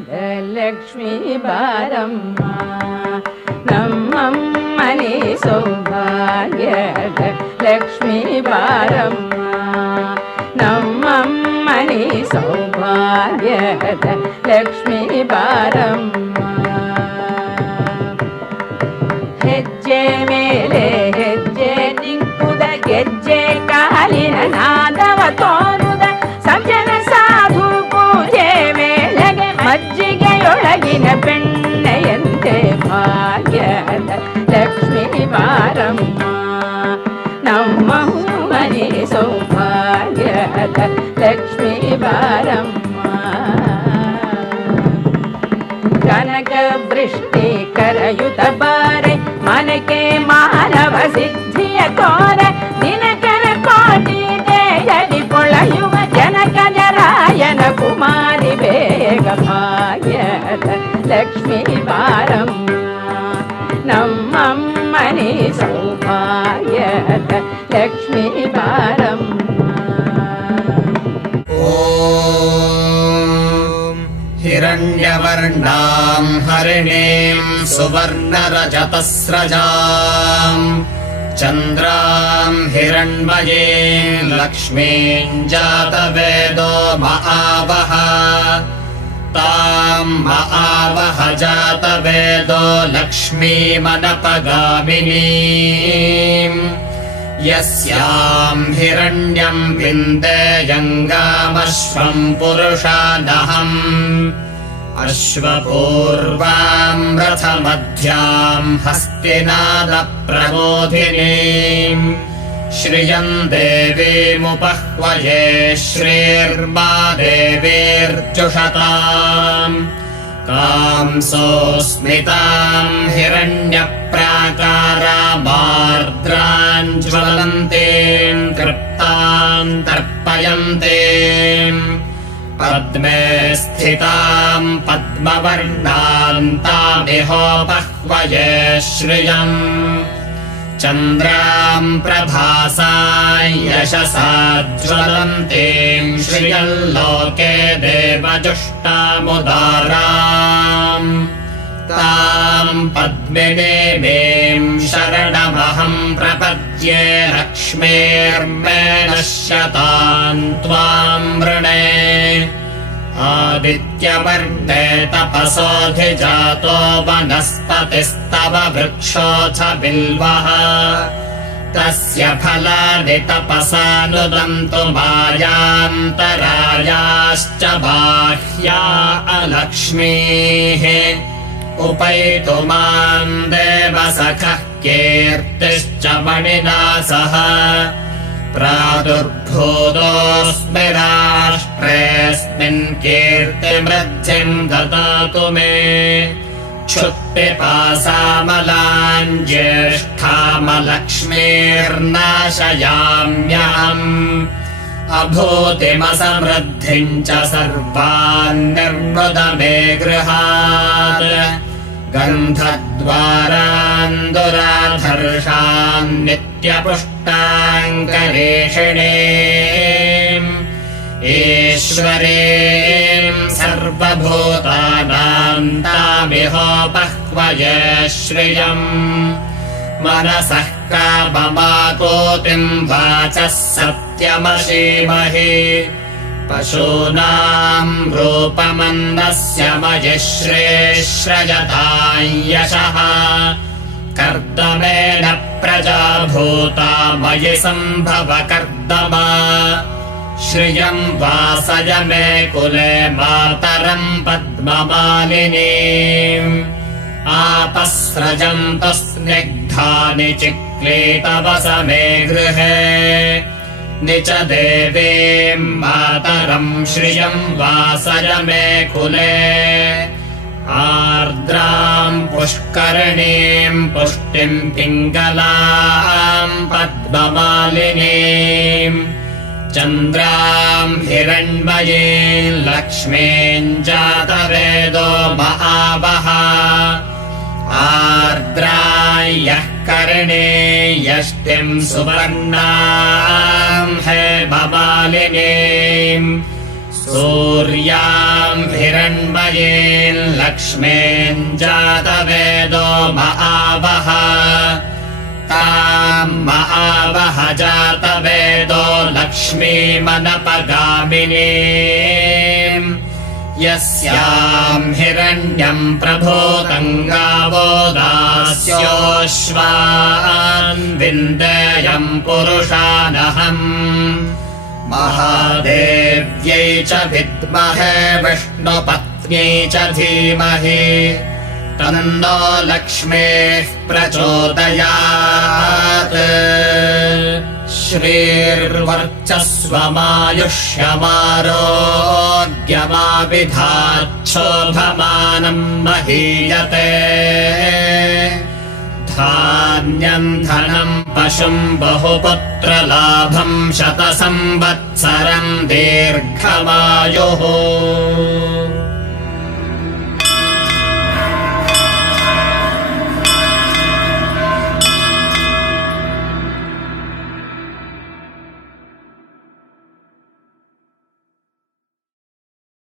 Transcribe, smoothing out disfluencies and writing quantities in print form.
ಲಕ್ಷ್ಮೀ ಬಾರಮ್ಮ ನಮ್ಮಮ್ಮನಿ ಸೌಭಾಗ್ಯದ ಲಕ್ಷ್ಮೀ ಬಾರಮ್ಮ ನಮ್ಮಮ್ಮನಿ ಸೌಭಾಗ್ಯದ ಲಕ್ಷ್ಮೀ ಬಾರಮ್ಮ ಹೆಜ್ಜೆ ಮೇಲೆ ಹೆಜ್ಜೆ ನಿಂಕುದ ಗೆಜ್ಜೆ ಕಾಲಿನ ನಾದವ ತೋರುದ ಸಜ್ಜನ ಸಾಧು ಪೂಜೆ ವೇಳೆಗೆ ಮಜ್ಜಿಗೆಯೊಳಗಿನ ಬೆಣ್ಣೆಯಂತೆ ಭಾಗ್ಯದ ಲಕ್ಷ್ಮೀ ಬಾರಮ್ಮ ನಮ್ಮಮ್ಮನಿ ಸೌಭಾಗ್ಯದ ಲಕ್ಷ್ಮೀ ಬಾರಮ್ಮ ಕನಕ ವೃಷ್ಟಿ ಕರಯುತ ಬಾರೆ ಮನಕೆ ಮಾನವ ಸಿದ್ಧಿಯ ಕೋರೆ ದಿನಕರ ಕೋಟಿ ದೇಯದಿ ಕೊಳೆಯುವ ಜನಕ ಜರಾಯನ ಕುಮಾರಿ ಬೇಗ ಭಾಗ್ಯದ ಲಕ್ಷ್ಮೀ ಬಾರಮ್ಮ ನಮ್ಮಮ್ಮನಿ ಸೌಭಾಗ್ಯದ ಲಕ್ಷ್ಮೀ ಬಾರಮ್ಮ हिरण्यवर्णां हरिणीं सुवर्णरजतस्रजां चन्द्रां हिरण्मयीं लक्ष्मीं जातवेदो महावह तां महावह जातवेदो लक्ष्मीमनपगामिनीम् यस्यां हिरण्यं विन्देयङ्गामश्वं पुरुषानहम् अश्वपूर्वां रथमध्यां हस्तिनादप्रबोधिनीं श्रियं देवीमुपह्वये श्रीर्मा देवीर्जुषताम् कांसोऽस्मितां हिरण्यप्राकारामार्द्राञ्ज्वलन्तीं तृप्तां तर्पयन्तीं पद्मे स्थितां पद्मवर्णां तामिहोपह्वये श्रियम् चन्द्रां प्रभासां यशसा ज्वलन्तीं श्रियल्लोके देवजुष्टामुदाराम् तां पद्मिनीं शरणमहं प्रपद्ये लक्ष्मीर्मे नश्यतां त्वां वृणे आदित्यवर्णे तपसोऽधिजातो वनस्पतिस्तव वृक्षोऽथ बिल्वः तस्य फलानि तपसानुदन्तु मायान्तरायाश्च बाह्या अलक्ष्मीः उपैतु मां देवसखः कीर्तिश्च मणिना सह प्रादुर्भूतोऽस्मि राष्ट्रेऽस्मिन् कीर्तिमृद्धिं ददातु मे क्षुत्पिपासामलां ज्येष्ठामलक्ष्मीर्नाशयाम्यहम् अभूतिमसमृद्धिं च सर्वान् निर्मृद मे गृहात् गन्धद्वारान् दुराधर्षान् नित्यपुष्टाङ्करेषिणीम् ईश्वरीं सर्वभूतानां तामिहोपह्वये श्रियम् मनसः काममाकोतिं वाचः सत्यमशीमहि पशूनां रूपमन्दस्य मयि श्रेश्रयतां यशः कर्दमेन प्रजा भूता मयि सम्भव कर्दमा श्रियं वासय मे कुले मातरं पद्ममालिनीम् आपस्रजन्तु स्निग्धानि चिक्लीतवस मे गृहे निच देवीं मातरं श्रियं वासय मे कुले आर्द्रां पुष्करणीं पुष्टिं पिङ्गलां पद्ममालिनीम् चन्द्रां हिरण्मयीं लक्ष्मीं जातवेदो महावह आर्द्रां यः कर्णे यष्टिं सुवर्णां हेममालिनीं सूर्याम् हिरण्मयीम् लक्ष्मीम् जातवेदो महावः ताम् महावः जातवेदो लक्ष्मीमनपगामिनीम् यस्याम् हिरण्यम् प्रभूतम् गावो दास्योऽश्वान् विन्देयम् पुरुषानहम् महादेव्यै च विद्महे विष्णुपत्न्यै च धीमहि तन्नो लक्ष्मीः प्रचोदयात् श्रीर्वर्चस्वमायुष्यमारोग्यमाविधाच्छोभमानम् महीयते धान्यम् धनम् पशुम् बहुपुत्रलाभम् शतसंवत्सरम् दीर्घमायुः